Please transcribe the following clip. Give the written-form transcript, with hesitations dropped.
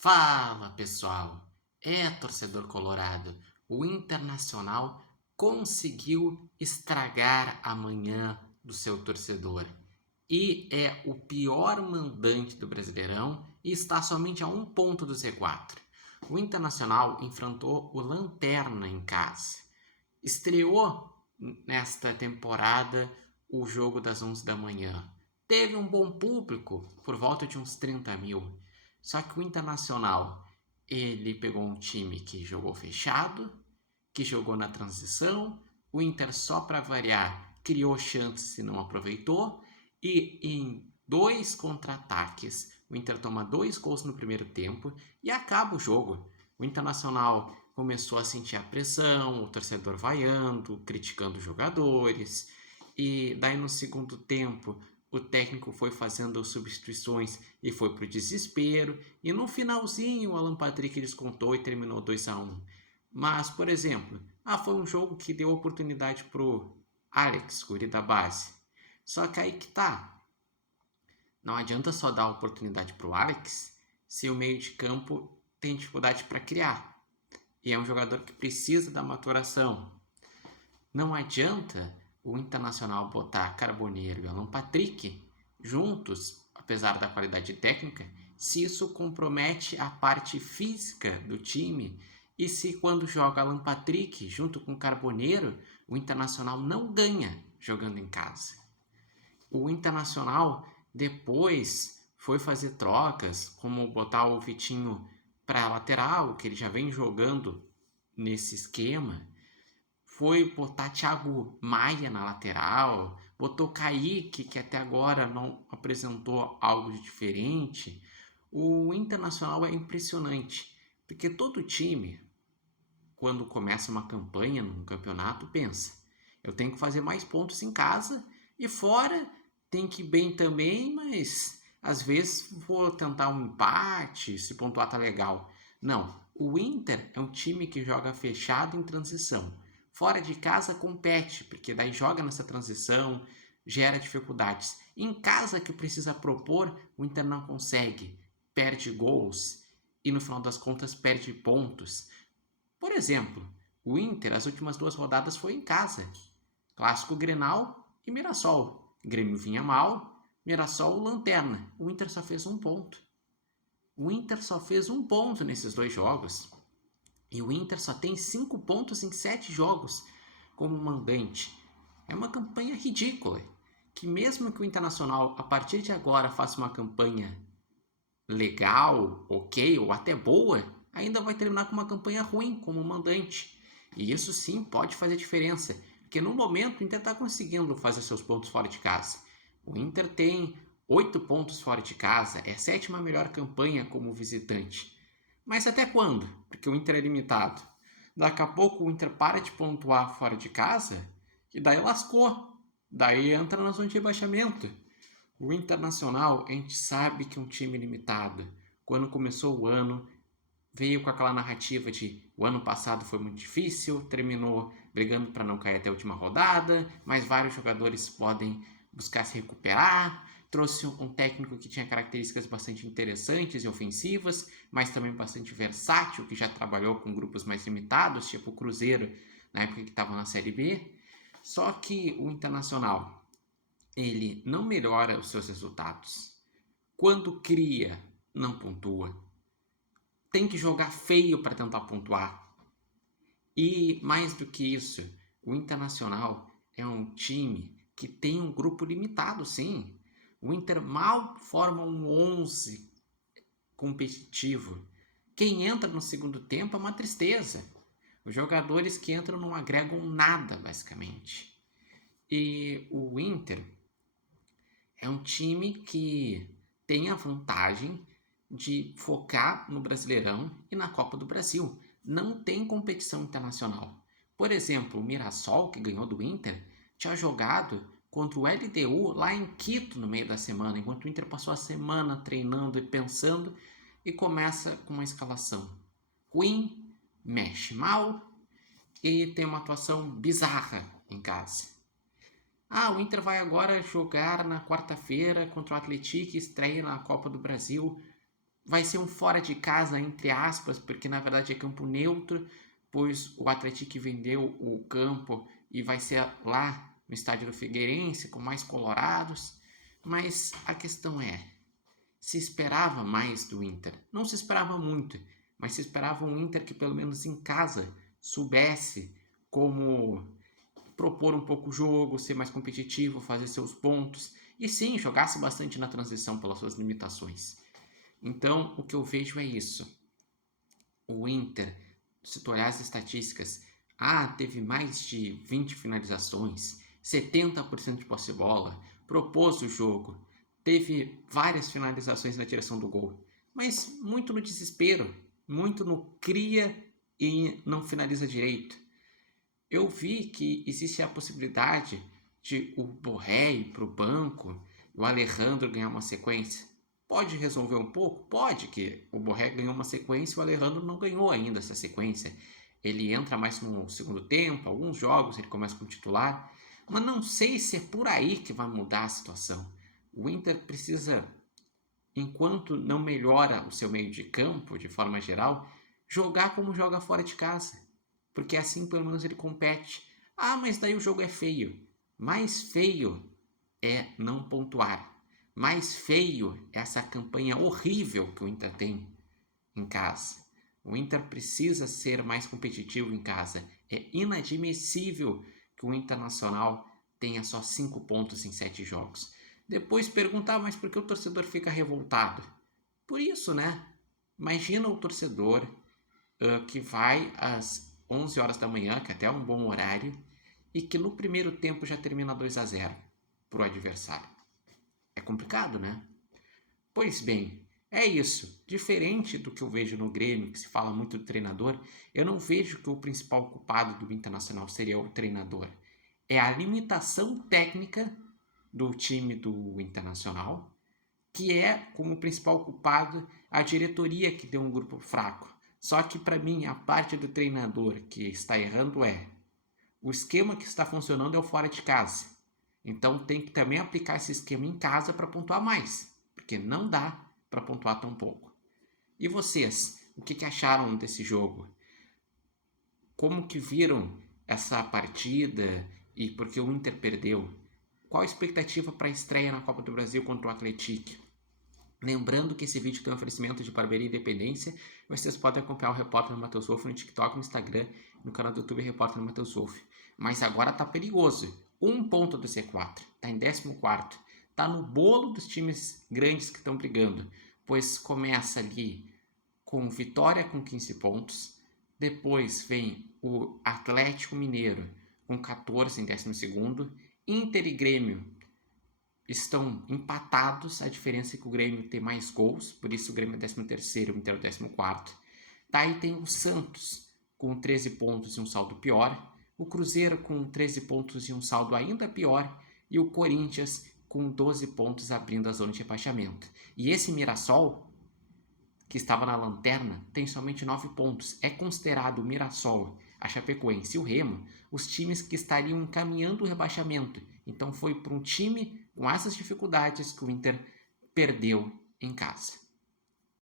Fala pessoal, torcedor colorado. O Internacional conseguiu estragar a manhã do seu torcedor e é o pior mandante do Brasileirão e está somente a um ponto do Z4. O Internacional enfrentou o Lanterna em casa. Estreou nesta temporada o jogo das 11 da manhã. Teve um bom público, por volta de uns 30 mil. Só que o Internacional, ele pegou um time que jogou fechado, que jogou na transição. O Inter, só para variar, criou chances e não aproveitou. E em 2 contra-ataques, o Inter toma 2 gols no primeiro tempo e acaba o jogo. O Internacional começou a sentir a pressão, o torcedor vaiando, criticando os jogadores. E daí no segundo tempo, o técnico foi fazendo substituições e foi pro desespero. E no finalzinho, o Alan Patrick descontou e terminou 2-1. Mas, por exemplo, foi um jogo que deu oportunidade pro Alex, guri da base. Só que aí que tá. Não adianta só dar oportunidade pro Alex se o meio de campo tem dificuldade para criar. E é um jogador que precisa da maturação. Não adianta o Internacional botar Carboneiro e Alan Patrick juntos, apesar da qualidade técnica, se isso compromete a parte física do time e se quando joga Alan Patrick junto com Carboneiro, o Internacional não ganha jogando em casa. O Internacional depois foi fazer trocas, como botar o Vitinho para lateral, que ele já vem jogando nesse esquema. Foi botar Thiago Maia na lateral, botou Kaique, que até agora não apresentou algo de diferente. O Internacional é impressionante, porque todo time, quando começa uma campanha num campeonato, pensa: eu tenho que fazer mais pontos em casa e fora tem que ir bem também, mas às vezes vou tentar um empate, se pontuar tá legal. Não, o Inter é um time que joga fechado em transição. Fora de casa compete, porque daí joga nessa transição, gera dificuldades. Em casa que precisa propor, o Inter não consegue, perde gols e no final das contas perde pontos. Por exemplo, o Inter, as últimas 2 rodadas foi em casa. Clássico Grenal e Mirassol. Grêmio vinha mal, Mirassol lanterna. O Inter só fez 1 ponto. O Inter só fez 1 ponto nesses 2 jogos. E o Inter só tem 5 pontos em 7 jogos como mandante. É uma campanha ridícula. Que mesmo que o Internacional, a partir de agora, faça uma campanha legal, ok, ou até boa, ainda vai terminar com uma campanha ruim como mandante. E isso sim pode fazer diferença, porque no momento o Inter está conseguindo fazer seus pontos fora de casa. O Inter tem 8 pontos fora de casa, é a 7ª melhor campanha como visitante. Mas até quando? Porque o Inter é limitado. Daqui a pouco o Inter para de pontuar fora de casa e daí lascou. Daí entra na zona de rebaixamento. O Internacional, a gente sabe que é um time limitado. Quando começou o ano, veio com aquela narrativa de o ano passado foi muito difícil, terminou brigando para não cair até a última rodada, mas vários jogadores podem buscar se recuperar. Trouxe um técnico que tinha características bastante interessantes e ofensivas, mas também bastante versátil, que já trabalhou com grupos mais limitados, tipo o Cruzeiro, na época que estava na Série B. Só que o Internacional, ele não melhora os seus resultados. Quando cria, não pontua. Tem que jogar feio para tentar pontuar. E mais do que isso, o Internacional é um time que tem um grupo limitado, sim. O Inter mal forma um 11 competitivo. Quem entra no segundo tempo é uma tristeza. Os jogadores que entram não agregam nada, basicamente. E o Inter é um time que tem a vantagem de focar no Brasileirão e na Copa do Brasil. Não tem competição internacional. Por exemplo, o Mirassol, que ganhou do Inter, tinha jogado contra o LDU lá em Quito no meio da semana, enquanto o Inter passou a semana treinando e pensando e começa com uma escalação ruim, mexe mal e tem uma atuação bizarra em casa. O Inter vai agora jogar na quarta-feira contra o Atlético, estreia na Copa do Brasil. vai ser um fora de casa, entre aspas, porque na verdade é campo neutro, pois o Atlético vendeu o campo e vai ser lá no estádio do Figueirense, com mais colorados. Mas a questão é, se esperava mais do Inter. Não se esperava muito, mas se esperava um Inter que pelo menos em casa soubesse como propor um pouco o jogo, ser mais competitivo, fazer seus pontos e sim, jogasse bastante na transição pelas suas limitações. Então, o que eu vejo é isso. O Inter, se tu olhar as estatísticas, teve mais de 20 finalizações, 70% de posse de bola, propôs o jogo, teve várias finalizações na direção do gol, mas muito no desespero, muito no cria e não finaliza direito. Eu vi que existe a possibilidade de o Borré ir para o banco e o Alejandro ganhar uma sequência. Pode resolver um pouco? Pode, que o Borré ganhou uma sequência e o Alejandro não ganhou ainda essa sequência. Ele entra mais no segundo tempo, alguns jogos ele começa como titular, mas não sei se é por aí que vai mudar a situação. O Inter precisa, enquanto não melhora o seu meio de campo, de forma geral, jogar como joga fora de casa. Porque assim pelo menos ele compete. Mas daí o jogo é feio. Mais feio é não pontuar. Mais feio é essa campanha horrível que o Inter tem em casa. O Inter precisa ser mais competitivo em casa. É inadmissível que o Internacional tenha só 5 pontos em 7 jogos. Depois perguntar, mas por que o torcedor fica revoltado? Por isso, né? Imagina o torcedor que vai às 11 horas da manhã, que até é um bom horário, e que no primeiro tempo já termina 2-0 para o adversário. É complicado, né? Pois bem, é isso. Diferente do que eu vejo no Grêmio, que se fala muito do treinador, eu não vejo que o principal culpado do Internacional seria o treinador. É a limitação técnica do time do Internacional, que é como principal culpado a diretoria que deu um grupo fraco. Só que para mim a parte do treinador que está errando é o esquema que está funcionando é o fora de casa. Então tem que também aplicar esse esquema em casa para pontuar mais, porque não dá para pontuar tão pouco. E vocês, o que acharam desse jogo? Como que viram essa partida e por que o Inter perdeu? Qual a expectativa para a estreia na Copa do Brasil contra o Atlético? Lembrando que esse vídeo tem um oferecimento de Barbearia Independência. Vocês podem acompanhar o Repórter Matheus Wolff no TikTok, no Instagram, no canal do YouTube Repórter Matheus Wolff. Mas agora tá perigoso. 1 ponto do C4. Tá em 14º. Tá no bolo dos times grandes que estão brigando. Pois começa ali com Vitória com 15 pontos. Depois vem o Atlético Mineiro com 14 em 12º. Inter e Grêmio estão empatados, a diferença é que o Grêmio tem mais gols, por isso o Grêmio é 13º, o Inter é 14º. Daí tem o Santos com 13 pontos e um saldo pior, o Cruzeiro com 13 pontos e um saldo ainda pior, e o Corinthians com 12 pontos abrindo a zona de rebaixamento. E esse Mirassol, que estava na lanterna, tem somente 9 pontos. É considerado o Mirassol, a Chapecoense e o Remo os times que estariam encaminhando o rebaixamento. Então foi para um time com essas dificuldades que o Inter perdeu em casa.